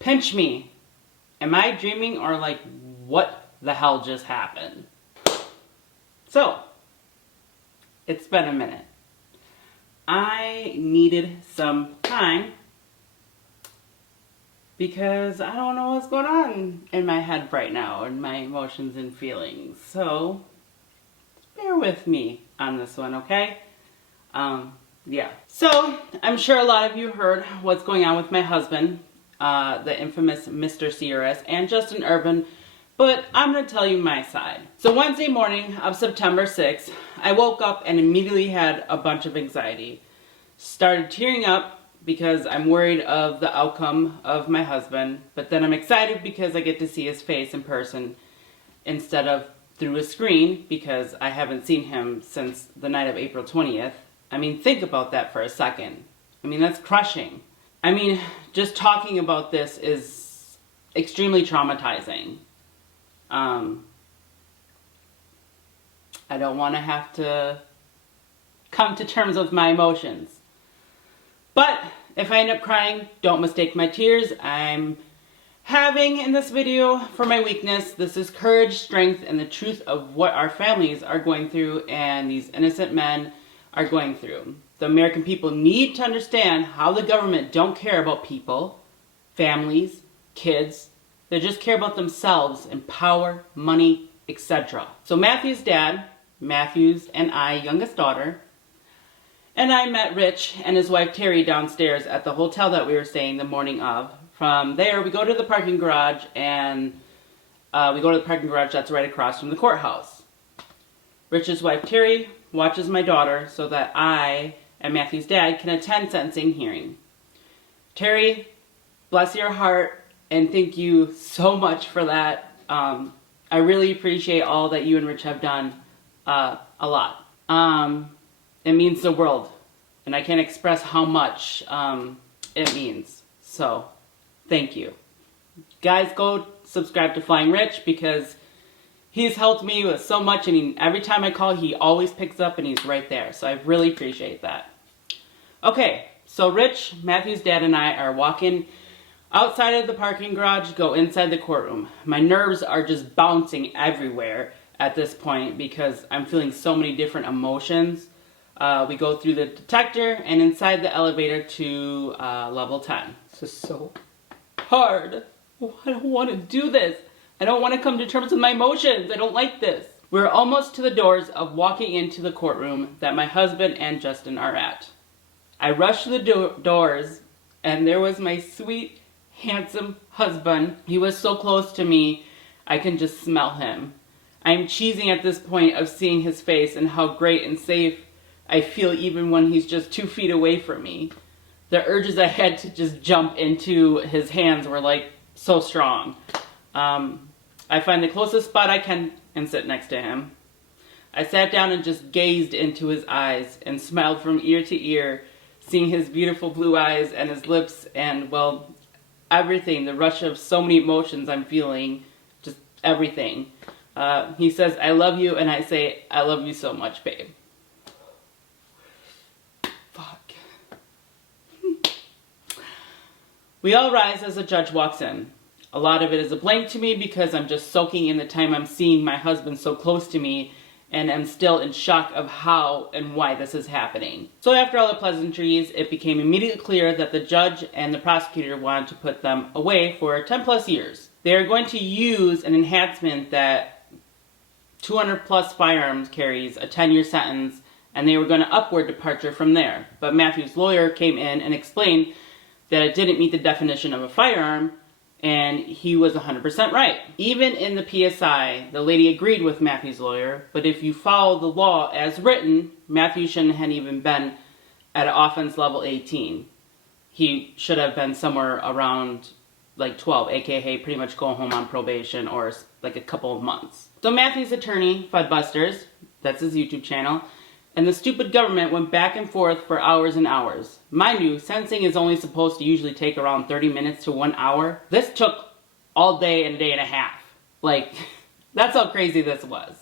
Pinch me. Am I dreaming or like what the hell just happened? So, it's been a minute. I needed some time because I don't know what's going on in my head right now and my emotions and feelings. So, bear with me on this one, okay? Yeah. So, I'm sure a lot of you heard what's going on with my husband, the infamous Mr. CRS, and Justin Ervin, but I'm going to tell you my side. So Wednesday morning of September 6th, I woke up and immediately had a bunch of anxiety. Started tearing up because I'm worried of the outcome of my husband, but then I'm excited because I get to see his face in person instead of through a screen because I haven't seen him since the night of April 20th. I mean, think about that for a second. I mean, that's crushing. I mean, just talking about this is extremely traumatizing. I don't want to have to come to terms with my emotions. But if I end up crying, don't mistake my tears. I'm having in this video for my weakness. This is courage, strength, and the truth of what our families are going through and these innocent men are going through. The American people need to understand how the government don't care about people, families, kids. They just care about themselves and power, money, etc. So Matthew's dad, Matthew's and I, youngest daughter, and I met Rich and his wife Terry downstairs at the hotel that we were staying the morning of. From there, we go to the parking garage, and that's right across from the courthouse. Rich's wife Terry watches my daughter so that I and Matthew's dad can attend sentencing hearing. Terry, bless your heart. And thank you so much for that. I really appreciate all that you and Rich have done a lot. It means the world. And I can't express how much it means. So, thank you. Guys, go subscribe to Flying Rich because he's helped me with so much. And every time I call, he always picks up and he's right there. So I really appreciate that. Okay, so Rich, Matthew's dad, and I are walking outside of the parking garage, go inside the courtroom. My nerves are just bouncing everywhere at this point because I'm feeling so many different emotions. We go through the detector and inside the elevator to level 10. This is so hard. I don't want to do this. I don't want to come to terms with my emotions. I don't like this. We're almost to the doors of walking into the courtroom that my husband and Justin are at. I rush to the doors and there was my sweet, handsome husband. He was so close to me, I can just smell him. I'm cheesing at this point of seeing his face and how great and safe I feel even when he's just 2 feet away from me. The urges I had to just jump into his hands were like so strong. I find the closest spot I can and sit next to him. I sat down and just gazed into his eyes and smiled from ear to ear, seeing his beautiful blue eyes and his lips and, well, everything, the rush of so many emotions I'm feeling, just everything. He says, I love you, and I say, I love you so much, babe. Fuck. We all rise as the judge walks in. A lot of it is a blank to me because I'm just soaking in the time I'm seeing my husband so close to me and I'm still in shock of how and why this is happening. So after all the pleasantries, it became immediately clear that the judge and the prosecutor wanted to put them away for 10 plus years. They are going to use an enhancement that 200 plus firearms carries a 10-year sentence, and they were going to upward departure from there. But Matthew's lawyer came in and explained that it didn't meet the definition of a firearm, and he was 100% right. Even in the PSI, the lady agreed with Matthew's lawyer, but if you follow the law as written, Matthew shouldn't have even been at an offense level 18. He should have been somewhere around like 12, aka pretty much going home on probation or like a couple of months. So Matthew's attorney, Fudbusters, that's his YouTube channel, and the stupid government went back and forth for hours and hours. Mind you, sentencing is only supposed to usually take around 30 minutes to 1 hour. This took all day and a day and a half. Like, that's how crazy this was.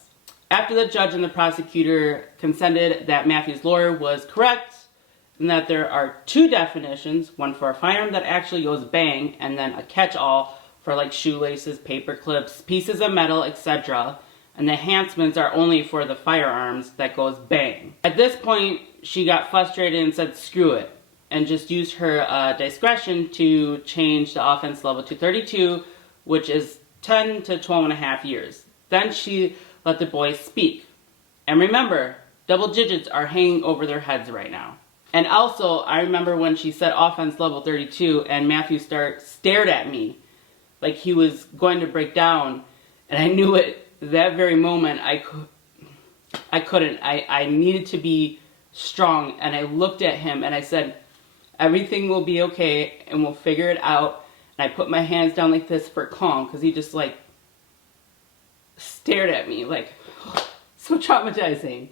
After the judge and the prosecutor consented that Matthew's lawyer was correct, and that there are two definitions, one for a firearm that actually goes bang, and then a catch-all for like shoelaces, paper clips, pieces of metal, etc. And the enhancements are only for the firearms that goes bang. At this point, she got frustrated and said screw it, and just used her discretion to change the offense level to 32, which is 10 to 12 and a half years. Then she let the boys speak. And remember, double digits are hanging over their heads right now. And also, I remember when she said offense level 32 and Matthew stared at me like he was going to break down. And I knew it that very moment. I couldn't. I needed to be strong. And I looked at him and I said, everything will be okay and we'll figure it out. And I put my hands down like this for calm because he just like stared at me like, so traumatizing.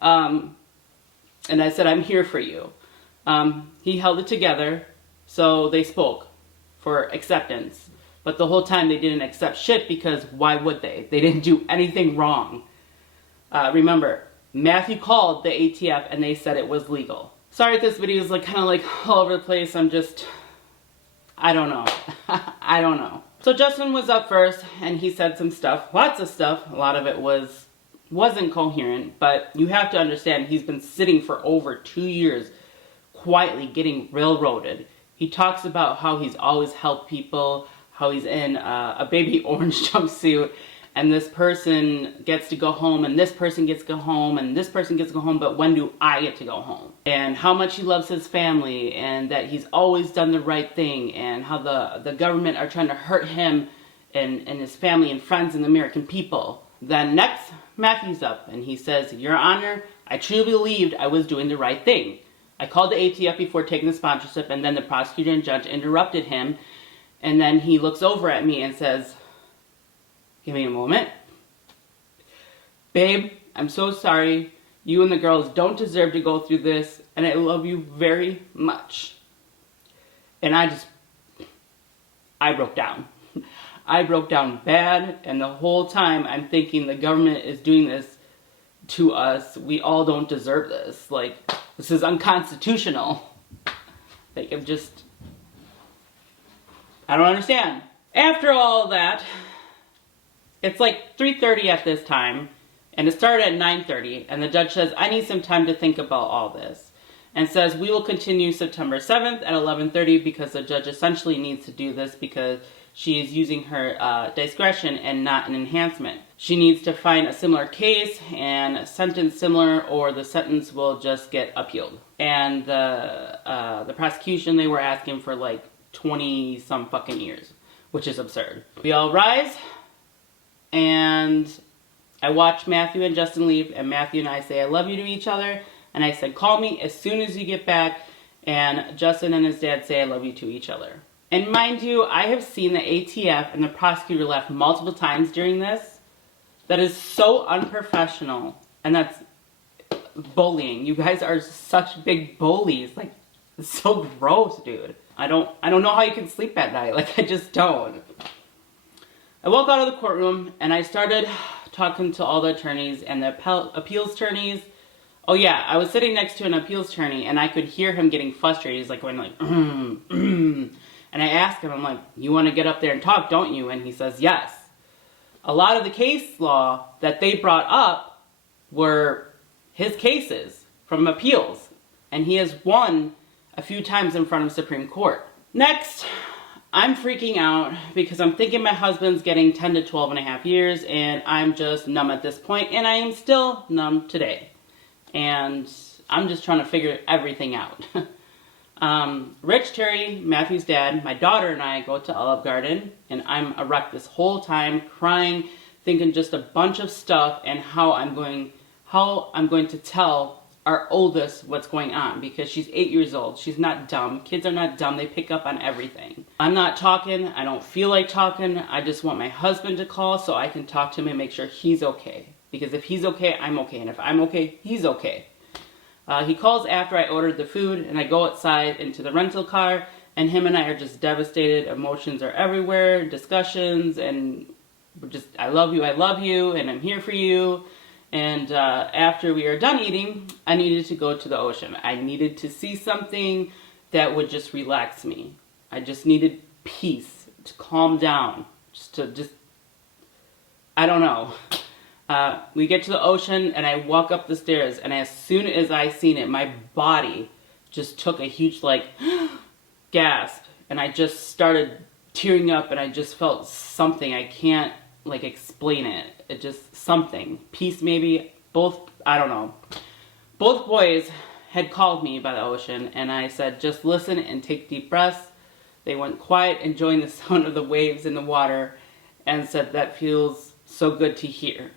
And I said, I'm here for you. He held it together, so they spoke for acceptance. But the whole time they didn't accept shit because why would they? They didn't do anything wrong. Remember, Matthew called the ATF and they said it was legal. Sorry if this video is like kind of like all over the place. I don't know. I don't know. So Justin was up first and he said some stuff, lots of stuff. A lot of it wasn't coherent, but you have to understand he's been sitting for over 2 years quietly getting railroaded. He talks about how he's always helped people, how he's in a baby orange jumpsuit, and this person gets to go home, and this person gets to go home, and this person gets to go home, but when do I get to go home? And how much he loves his family, and that he's always done the right thing, and how the government are trying to hurt him and his family and friends and the American people. Then next, Matthew's up, and he says, Your Honor, I truly believed I was doing the right thing. I called the ATF before taking the sponsorship, and then the prosecutor and judge interrupted him, and then he looks over at me and says, give me a moment. Babe, I'm so sorry. You and the girls don't deserve to go through this, and I love you very much. And I broke down. I broke down bad, and the whole time I'm thinking the government is doing this to us. We all don't deserve this. Like, this is unconstitutional. Like, I don't understand. After all that, it's like 3:30 at this time, and it started at 9:30, and the judge says, I need some time to think about all this, and says, we will continue September 7th at 11:30 because the judge essentially needs to do this because she is using her discretion and not an enhancement. She needs to find a similar case and a sentence similar, or the sentence will just get appealed. And the prosecution, they were asking for like 20 some fucking years, which is absurd. We all rise, and I watch Matthew and Justin leave, and Matthew and I say I love you to each other, and I said call me as soon as you get back, and Justin and his dad say I love you to each other. And mind you, I have seen the ATF and the prosecutor laugh multiple times during this. That is so unprofessional, and that's bullying. You guys are such big bullies. Like, it's so gross, dude. I don't know how you can sleep at night. Like, I just don't. I walked out of the courtroom and I started talking to all the attorneys and the appeals attorneys. Oh yeah, I was sitting next to an appeals attorney and I could hear him getting frustrated. He's like going like, And I asked him, I'm like, you want to get up there and talk, don't you? And he says, yes. A lot of the case law that they brought up were his cases from appeals. And he has won a few times in front of Supreme Court. Next, I'm freaking out because I'm thinking my husband's getting 10 to 12 and a half years and I'm just numb at this point, and I am still numb today. And I'm just trying to figure everything out. Rich, Terry, Matthew's dad, my daughter and I go to Olive Garden, and I'm a wreck this whole time, crying, thinking just a bunch of stuff and how I'm going to tell our oldest what's going on, because she's 8 years old. She's not dumb. Kids are not dumb. They pick up on everything. I'm not talking. I don't feel like talking. I just want my husband to call so I can talk to him and make sure he's okay. Because if he's okay, I'm okay. And if I'm okay, he's okay. He calls after I ordered the food, and I go outside into the rental car, and him and I are just devastated. Emotions are everywhere, discussions, and we're just, I love you, and I'm here for you. And after we were done eating, I needed to go to the ocean. I needed to see something that would just relax me. I just needed peace, to calm down, I don't know. We get to the ocean and I walk up the stairs, and as soon as I seen it, my body just took a huge gasp, and I just started tearing up, and I just felt something. I can't explain it. It just something. Peace maybe. Both, I don't know. Both boys had called me by the ocean, and I said, just listen and take deep breaths. They went quiet, enjoying the sound of the waves in the water, and said that feels so good to hear.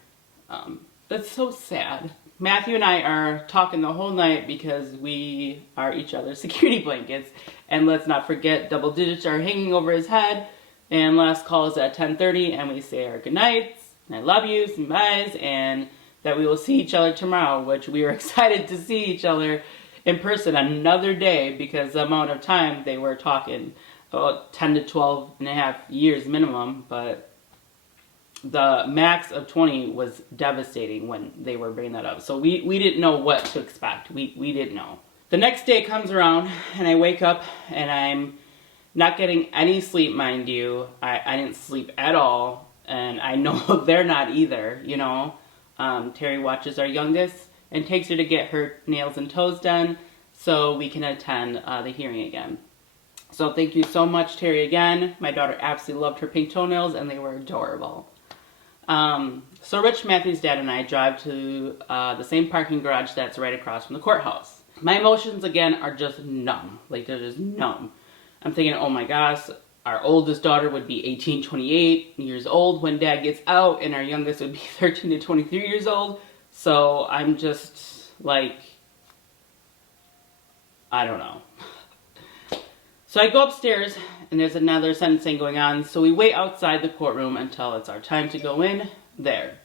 That's so sad. Matthew and I are talking the whole night because we are each other's security blankets. And let's not forget, double digits are hanging over his head. And last call is at 10:30, and we say our goodnights, and I love yous and byes, and that we will see each other tomorrow, which we are excited to see each other in person another day, because the amount of time they were talking, about 10 to 12 and a half years minimum, but the max of 20 was devastating when they were bringing that up. So we didn't know what to expect. We didn't know. The next day comes around, and I wake up, and I'm not getting any sleep, mind you. I didn't sleep at all, and I know they're not either, you know. Terry watches our youngest and takes her to get her nails and toes done so we can attend the hearing again. So thank you so much, Terry, again. My daughter absolutely loved her pink toenails, and they were adorable. So Rich, Matthew's dad, and I drive to the same parking garage that's right across from the courthouse. My emotions, again, are just numb. They're just numb. I'm thinking, oh my gosh, our oldest daughter would be 18, 28 years old when dad gets out, and our youngest would be 13 to 23 years old. So I'm just I don't know. So I go upstairs, and there's another sentencing going on, so we wait outside the courtroom until it's our time to go in there.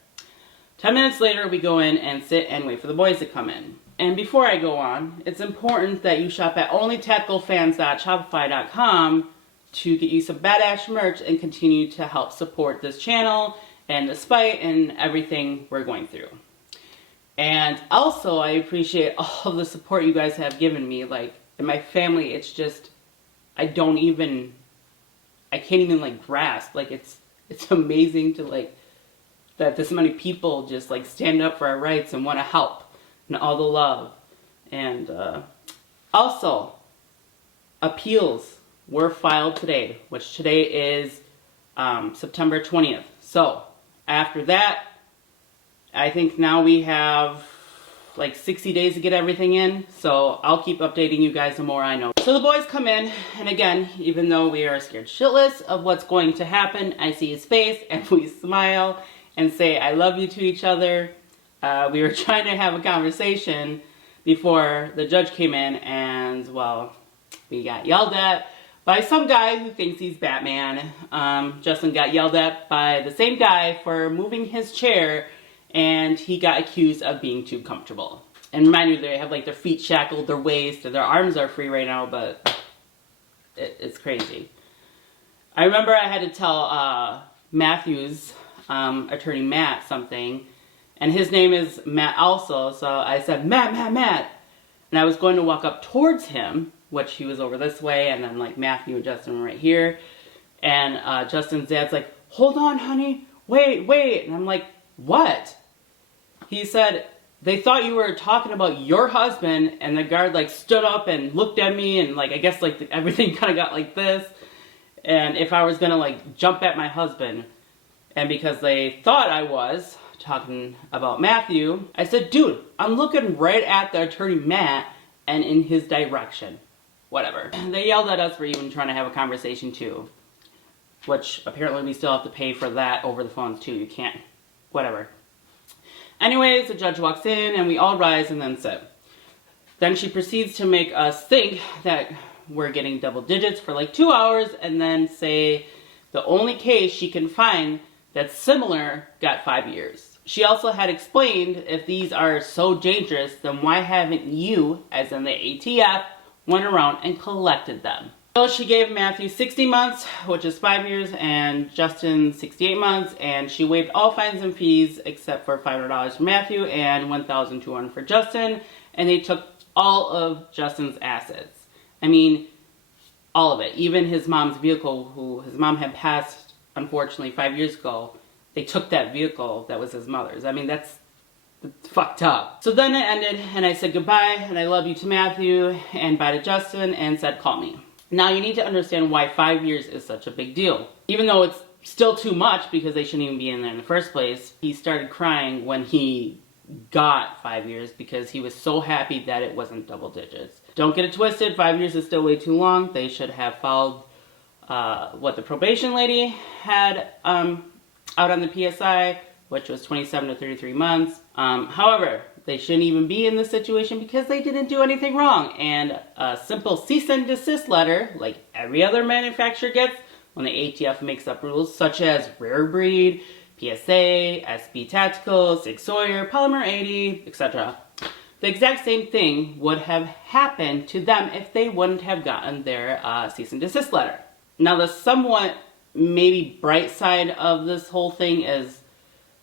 10 minutes later, we go in and sit and wait for the boys to come in. And before I go on, it's important that you shop at onlytacticalfans.shopify.com to get you some badass merch and continue to help support this channel and the spite and everything we're going through. And also, I appreciate all the support you guys have given me. In my family, it's just, I can't even grasp. It's amazing to that this many people just stand up for our rights and want to help, and all the love. And also, appeals were filed today, which today is September 20th. So after that, I think now we have 60 days to get everything in, so I'll keep updating you guys the more I know. So the boys come in, and again, even though we are scared shitless of what's going to happen, I see his face, and we smile and say I love you to each other. We were trying to have a conversation before the judge came in, and well, we got yelled at by some guy who thinks he's Batman. Justin got yelled at by the same guy for moving his chair, and he got accused of being too comfortable. And mind you, they have their feet shackled, their waist, their arms are free right now, but it's crazy. I remember I had to tell Matthew's attorney, Matt, something, and his name is Matt also, so I said, Matt. And I was going to walk up towards him, which he was over this way, and then Matthew and Justin were right here. And Justin's dad's like, hold on, honey, wait. And I'm like, what? He said, they thought you were talking about your husband, and the guard stood up and looked at me, and I guess everything kind of got like this, and if I was gonna jump at my husband. And because they thought I was talking about Matthew, I said, dude, I'm looking right at the attorney Matt and in his direction. Whatever. They yelled at us for even trying to have a conversation too, which apparently we still have to pay for that over the phones too. You can't, whatever. Anyways, the judge walks in, and we all rise and then sit. Then she proceeds to make us think that we're getting double digits for 2 hours, and then say the only case she can find that's similar got 5 years. She also had explained, if these are so dangerous, then why haven't you, as in the ATF, went around and collected them? So she gave Matthew 60 months, which is 5 years, and Justin 68 months, and she waived all fines and fees except for $500 for Matthew and $1,200 for Justin, and they took all of Justin's assets. I mean, all of it. Even his mom's vehicle, who his mom had passed, unfortunately, 5 years ago, they took that vehicle that was his mother's. I mean, that's fucked up. So then it ended, and I said goodbye, and I love you to Matthew, and bye to Justin, and said call me. Now you need to understand why 5 years is such a big deal. Even though it's still too much because they shouldn't even be in there in the first place, he started crying when he got 5 years because he was so happy that it wasn't double digits. Don't get it twisted, 5 years is still way too long. They should have followed what the probation lady had out on the PSI, which was 27 to 33 months. However, they shouldn't even be in this situation because they didn't do anything wrong. And a simple cease and desist letter, like every other manufacturer gets when the ATF makes up rules, such as Rare Breed, PSA, SB Tactical, Sig Sauer, Polymer 80, etc. The exact same thing would have happened to them if they wouldn't have gotten their cease and desist letter. Now the somewhat maybe bright side of this whole thing is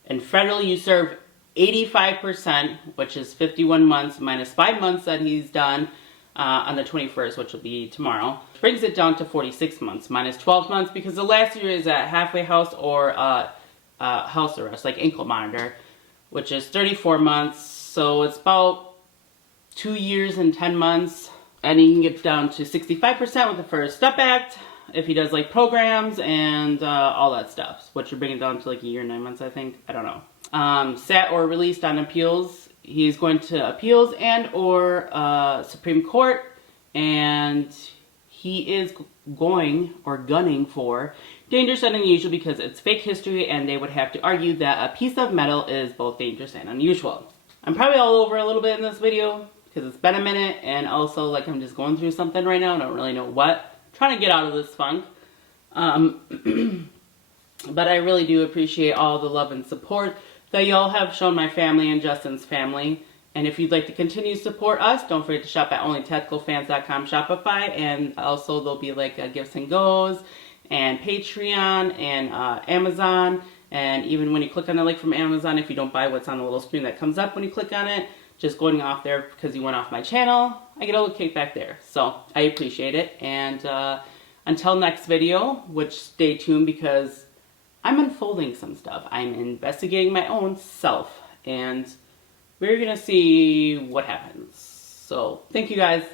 in federal you serve 85%, which is 51 months minus 5 months that he's done on the 21st, which will be tomorrow. Brings it down to 46 months minus 12 months because the last year is a halfway house or house arrest, like ankle monitor, which is 34 months. So it's about 2 years and 10 months. And he can get down to 65% with the First Step Act if he does like programs and all that stuff, which would bring it down to like a year and 9 months, I think. I don't know. Sat or released on appeals. He's going to appeals and or Supreme Court, and he is going or gunning for dangerous and unusual because it's fake history, and they would have to argue that a piece of metal is both dangerous and unusual. I'm probably all over a little bit in this video because it's been a minute, and also like I'm just going through something right now. I don't really know what. I'm trying to get out of this funk. But I really do appreciate all the love and support that y'all have shown my family and Justin's family. And if you'd like to continue to support us, don't forget to shop at onlytacticalfans.com Shopify. And also there'll be like Givesendgos and Patreon and Amazon. And even when you click on the link from Amazon, if you don't buy what's on the little screen that comes up when you click on it, just going off there because you went off my channel, I get a little kickback there. So I appreciate it. And until next video, which stay tuned because I'm unfolding some stuff. I'm investigating my own self, and we're gonna see what happens. So, thank you guys.